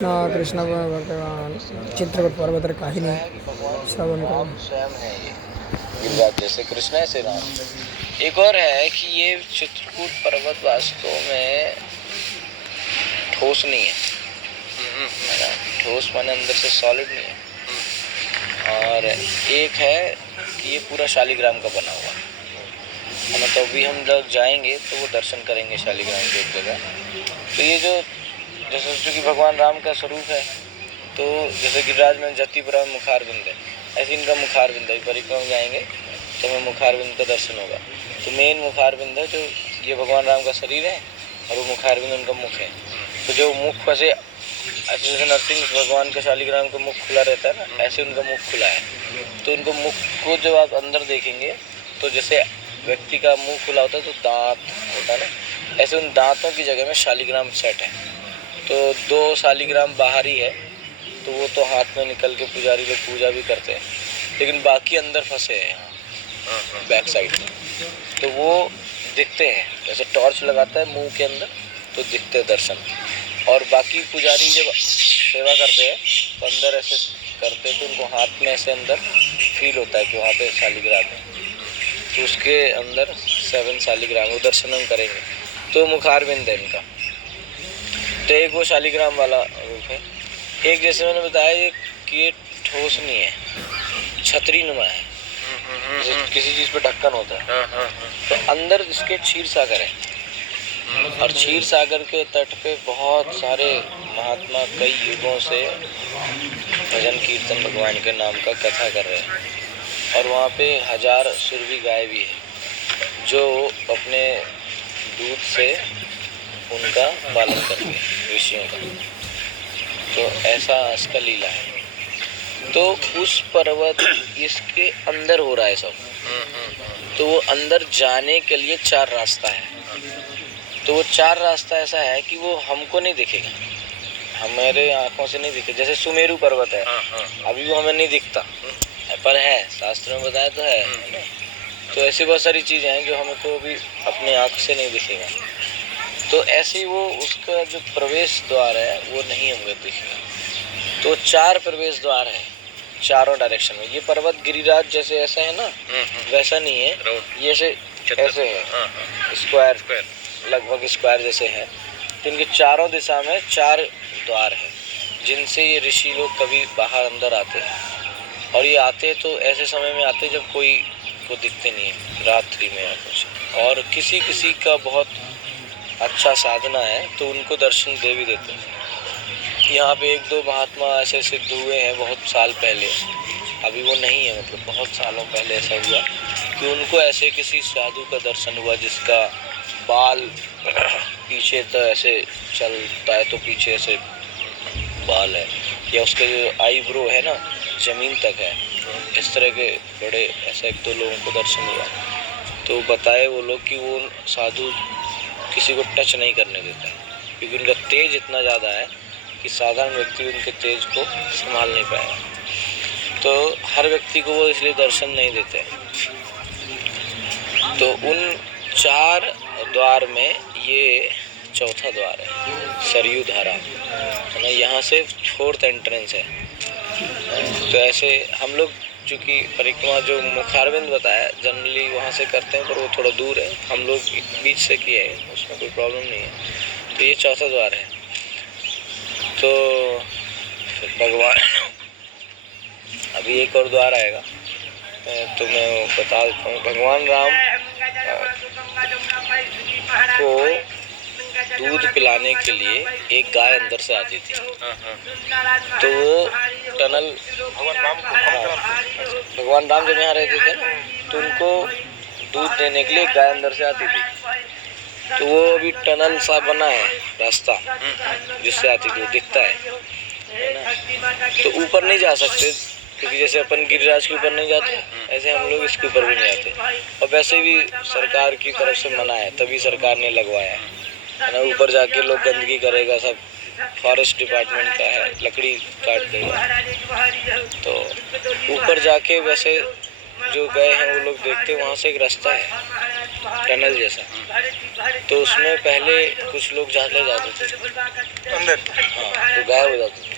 कृष्ण भगवान चित्रकूट पर्वत काहिनी श्रवण करो। स्वयं है ये गिरिराज जैसे कृष्ण ऐसे राम। एक और है कि ये चित्रकूट पर्वत वास्तव में ठोस नहीं है ना, ठोस माने अंदर से सॉलिड नहीं है। और एक है कि ये पूरा शालिग्राम का बना हुआ है ना, तो अभी हम लोग जाएंगे तो वो दर्शन करेंगे शालिग्राम की एक जगह। तो ये जो जैसे चूँकि भगवान राम का स्वरूप है, तो जैसे गिरिराज में जतिपुरा में मुखारबिंद है, ऐसे इनका मुखारबिंद है। परिक्रमा में जाएंगे तो हमें मुखारबिंद का दर्शन होगा। तो मेन मुखारबिंद है, जो ये भगवान राम का शरीर है और वो मुखारबिंद उनका मुख है। तो जो मुख से जैसे नरसिंह भगवान का शालिग्राम का मुख खुला रहता है ना, ऐसे उनका मुख खुला है। तो उनको मुख को जब आप अंदर देखेंगे तो जैसे व्यक्ति का मुंह खुला होता है तो दांत होता है ना, ऐसे उन दांतों की जगह में शालिग्राम सेट है। तो 2 शालिग्राम बाहर ही है, तो वो तो हाथ में निकल के पुजारी लोग पूजा भी करते हैं, लेकिन बाकी अंदर फंसे हैं यहाँ बैक साइड। तो वो दिखते हैं, जैसे टॉर्च लगाता है मुंह के अंदर तो दिखते हैं दर्शन। और बाकी पुजारी जब सेवा करते हैं तो अंदर ऐसे करते हैं, तो उनको हाथ में ऐसे अंदर फील होता है कि वहाँ पे शालिग्राम है। तो उसके अंदर 7 शालिग्राम वो दर्शन हम करेंगे। तो मुखारबिंद है इनका। तो एक वो शालिग्राम वाला रूप है। एक जैसे मैंने बताया ये कि ये ठोस नहीं है, छतरी नुमा है, जैसे किसी चीज पे ढक्कन होता है। तो अंदर इसके क्षीर सागर है, और क्षीर सागर के तट पे बहुत सारे महात्मा कई युगों से भजन कीर्तन भगवान के नाम का कथा कर रहे हैं। और वहाँ पे 1000 सुरभि गाय भी है जो अपने दूध से उनका पालन करते हैं ऋषियों का। तो ऐसा इसका लीला है। तो उस पर्वत इसके अंदर हो रहा है सब। तो वो अंदर जाने के लिए 4 रास्ता है। तो वो 4 रास्ता ऐसा है कि वो हमको नहीं दिखेगा, हमारे आंखों से नहीं दिखे। जैसे सुमेरु पर्वत है, अभी वो हमें नहीं दिखता पर है, शास्त्र में बताया तो है। तो ऐसी बहुत सारी चीजें हैं जो हमको भी अपने आंख से नहीं दिखेगा। तो ऐसे ही वो उसका जो प्रवेश द्वार है वो नहीं हमें दिखेगा। तो 4 प्रवेश द्वार है चारों डायरेक्शन में। ये पर्वत गिरिराज जैसे ऐसा है ना, वैसा नहीं है, ये ऐसे है स्क्वायर, लगभग स्क्वायर जैसे है। तो इनके चारों दिशा में 4 द्वार है जिनसे ये ऋषि लोग कभी बाहर अंदर आते हैं। और ये आते तो ऐसे समय में आते जब कोई को दिखते नहीं है, रात्रि में या कुछ। और किसी किसी का बहुत अच्छा साधना है तो उनको दर्शन दे भी देते हैं। यहाँ पे 1-2 महात्मा ऐसे सिद्ध हुए हैं बहुत साल पहले, अभी वो नहीं है, मतलब बहुत सालों पहले ऐसा हुआ कि उनको ऐसे किसी साधु का दर्शन हुआ जिसका बाल पीछे तो ऐसे चलता है, तो पीछे ऐसे बाल है, या उसके जो आईब्रो है ना जमीन तक है, इस तरह के बड़े ऐसे 1-2 लोगों को दर्शन हुआ। तो बताए वो लोग कि वो साधु किसी को टच नहीं करने देता, क्योंकि उनका तेज इतना ज़्यादा है कि साधारण व्यक्ति उनके तेज को संभाल नहीं पाएगा। तो हर व्यक्ति को वो इसलिए दर्शन नहीं देते। तो उन 4 द्वार में ये चौथा द्वार है, सरयू धारा है ना, यहाँ से 4th एंट्रेंस है। तो ऐसे हम लोग चूँकि परिक्रमा जो मुखारबिंद बताया जनरली वहाँ से करते हैं, पर वो थोड़ा दूर है, हम लोग बीच से किए हैं, उसमें कोई प्रॉब्लम नहीं है। तो ये चौथा द्वार है। तो भगवान अभी एक और द्वार आएगा तो मैं बता देता हूँ। भगवान राम को दूध पिलाने के लिए एक गाय अंदर से आती थी। तो वो टनल भगवान राम जब यहाँ रहते थे ना, तो उनको दूध देने के लिए एक गाय अंदर से आती थी। तो वो अभी टनल सा बना है रास्ता जिससे आती थी, वो दिखता है ना। तो ऊपर नहीं जा सकते, क्योंकि जैसे अपन गिरिराज के ऊपर नहीं जाते, ऐसे हम लोग इसके ऊपर भी नहीं आते। और वैसे भी सरकार की तरफ से मना है, तभी सरकार ने लगवाया है ना। ऊपर जाके लोग गंदगी करेगा, सब फॉरेस्ट डिपार्टमेंट का है, लकड़ी काट देगा। तो ऊपर जाके वैसे जो गए हैं वो लोग देखते, वहाँ से एक रास्ता है टनल जैसा। तो उसमें पहले कुछ लोग जाते थे अंदर। हाँ, तो गायब हो जाते थे।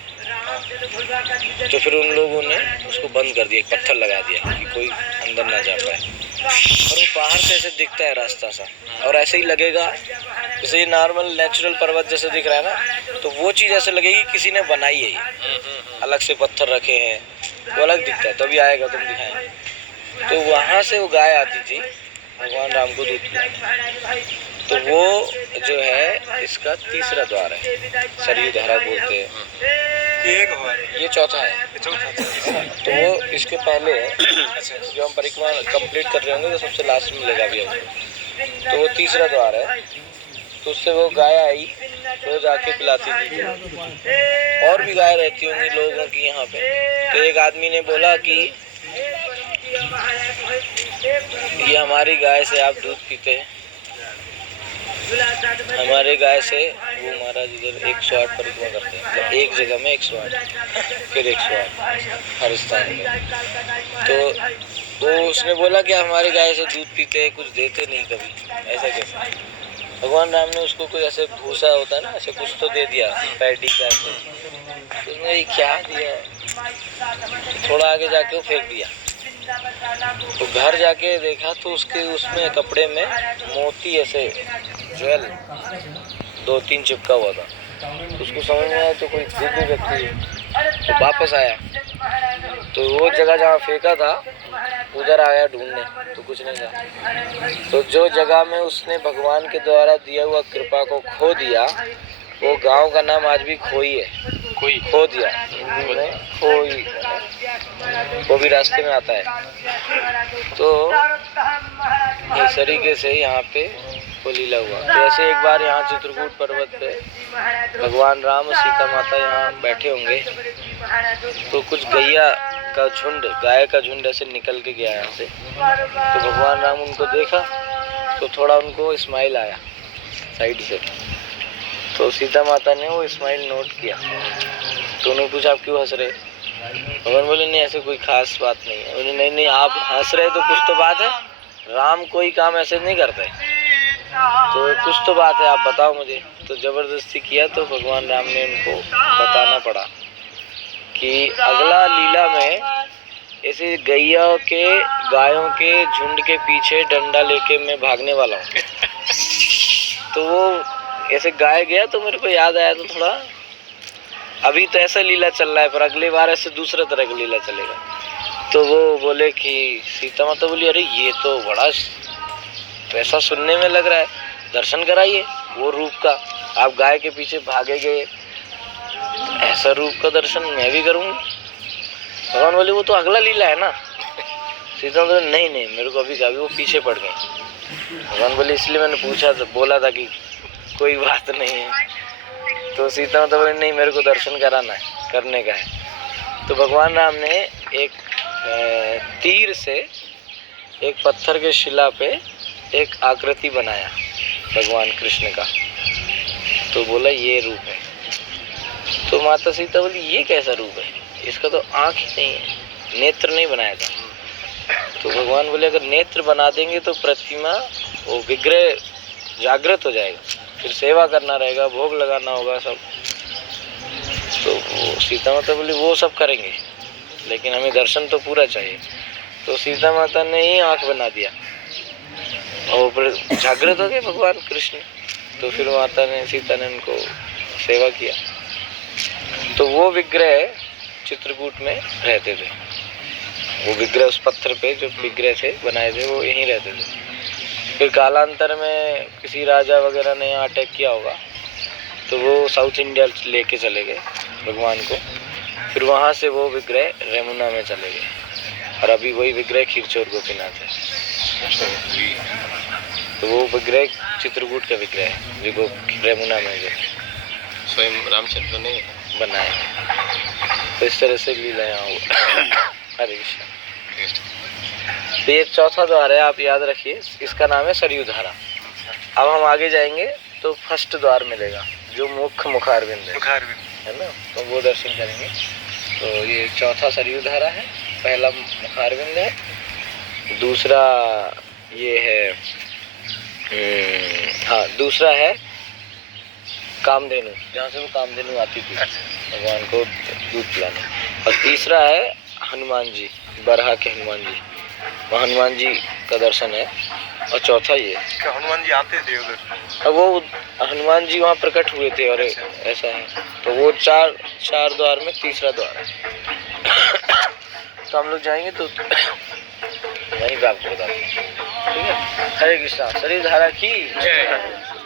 तो फिर उन लोगों ने उसको बंद कर दिया, एक पत्थर लगा दिया कि कोई अंदर ना जा पाए। और वो बाहर से ऐसे दिखता है रास्ता सा, और ऐसे ही लगेगा जैसे ये नॉर्मल नेचुरल पर्वत जैसे दिख रहा है ना, तो वो चीज़ ऐसे लगेगी किसी ने बनाई है ये, अलग से पत्थर रखे हैं, वो अलग दिखता है। तभी आएगा, तुम दिखाएंगे। तो वहाँ से वो गाय आती थी भगवान राम को दूध पिलाने। तो वो जो है इसका तीसरा द्वार है, सरयू धारा बोलते हैं। ये चौथा है। तो वो इसके पहले है, जो हम परिक्रमा कंप्लीट कर रहे होंगे तो सबसे लास्ट में मिलेगा अभी हमको। तो वो तीसरा द्वार है। तो उससे वो गाय आई तो जाके पिलाती थी। और भी गाय रहती होंगी लोगों की यहाँ पे। तो एक आदमी ने बोला कि ये हमारी गाय से आप दूध पीते हैं, हमारे गाय से वो महाराज इधर 108 परिक्रमा करते हैं, मतलब एक जगह में 108 फिर 108 हर स्थान में। तो उसने बोला कि हमारे गाय से दूध पीते हैं, कुछ देते नहीं कभी, ऐसा कैसे? भगवान राम ने उसको कोई ऐसे भूसा होता है ना, ऐसे कुछ तो दे दिया पैडी का। तो उसने ये क्या दिया, थोड़ा आगे जाके वो फेंक दिया। तो घर जाके देखा तो उसके उसमें कपड़े में मोती ऐसे ज्वेल 2-3 चिपका हुआ था। तो उसको समझ में आया तो कोई दिव्य व्यक्ति है। तो वापस आया तो वो जगह जहाँ फेंका था उधर आया ढूंढने, तो कुछ नहीं था। तो जो जगह में उसने भगवान के द्वारा दिया हुआ कृपा को खो दिया, वो गांव का नाम आज भी खोई है। कोई खो दिया, हिंदी में खोई, वो भी रास्ते में आता है। तो इस तरीके से यहाँ पे वो लीला हुआ। जैसे एक बार यहाँ चित्रकूट पर्वत पे भगवान राम और सीता माता यहाँ बैठे होंगे, तो कुछ गैया का झुंड, गाय का झुंड ऐसे निकल के गया यहाँ से। तो भगवान राम उनको देखा तो थोड़ा उनको स्माइल आया साइड से। तो सीता माता ने वो स्माइल नोट किया। तो उन्होंने पूछा आप क्यों हंस रहे? भगवान बोले नहीं ऐसे कोई खास बात नहीं है। बोले नहीं नहीं, आप हंस रहे तो कुछ तो बात है, राम कोई काम ऐसे नहीं करते, तो कुछ तो बात है, आप बताओ मुझे। तो जबरदस्ती किया तो भगवान राम ने उनको बताना पड़ा कि अगला लीला में ऐसे गैया के गायों के झुंड के पीछे डंडा लेके मैं भागने वाला हूँ। तो वो ऐसे गाय गया तो मेरे को याद आया, तो थोड़ा अभी तो ऐसा लीला चल रहा है पर अगली बार ऐसे दूसरे तरह का लीला चलेगा। तो वो बोले कि सीता माता बोली अरे ये तो बड़ा पैसा सुनने में लग रहा है, दर्शन कराइए वो रूप का। आप गाय के पीछे भागे गए, ऐसा रूप का दर्शन मैं भी करूँगी। भगवान बोले वो तो अगला लीला है ना। सीता माता नहीं नहीं मेरे को अभी वो पीछे पड़ गए। भगवान बोले इसलिए मैंने पूछा था, बोला था कि कोई बात नहीं है। तो सीता माता बोले नहीं मेरे को दर्शन कराना है, करने का है। तो भगवान राम ने एक तीर से एक पत्थर के शिला पे एक आकृति बनाया भगवान कृष्ण का। तो बोला ये रूप है। तो माता सीता बोली ये कैसा रूप है, इसका तो आँख ही नहीं है, नेत्र नहीं बनाया था। तो भगवान बोले अगर नेत्र बना देंगे तो प्रतिमा वो विग्रह जागृत हो जाएगा, फिर सेवा करना रहेगा, भोग लगाना होगा सब। तो वो सीता माता बोली वो सब करेंगे लेकिन हमें दर्शन तो पूरा चाहिए। तो सीता माता ने ही आँख बना दिया और जागृत हो गए भगवान कृष्ण। तो फिर माता ने सीता ने उनको सेवा किया। तो वो विग्रह चित्रकूट में रहते थे, वो विग्रह उस पत्थर पे जो विग्रह थे बनाए थे वो यहीं रहते थे। फिर कालांतर में किसी राजा वगैरह ने यहाँ अटैक किया होगा तो वो साउथ इंडिया लेके चले गए भगवान को। फिर वहाँ से वो विग्रह रेमुना में चले गए और अभी वही विग्रह खीरचोर गोपीनाथ है। तो वो विग्रह चित्रकूट का विग्रह है जो रेमुना में जो स्वयं रामचंद्र ने बनाए। तो इस तरह से लीला यहाँ हुआ। हरे कृष्ण। तो ये चौथा द्वार है, आप याद रखिए, इसका नाम है सरयू धारा। अब हम आगे जाएंगे तो फर्स्ट द्वार मिलेगा जो मुख्य मुखारविंद है ना, तो वो दर्शन करेंगे। तो ये चौथा सरयू धारा है, पहला मुखारविंद है, दूसरा ये है हाँ, दूसरा है कामधेनु, जहाँ से वो कामधेनु आती थी भगवान को दूध पिलाने। और तीसरा है हनुमान जी, बरहा के हनुमान जी, वहाँ हनुमान जी का दर्शन है। और चौथा ये क्या हनुमान जी आते थे उधर? अब वो हनुमान जी वहाँ प्रकट हुए थे और ऐसा है, तो वो चार द्वार में तीसरा द्वार है। तो हम लोग जाएंगे तो वहीं पे आपको बताते हैं, ठीक है। हरे कृष्णा। शरीर धारा की जय।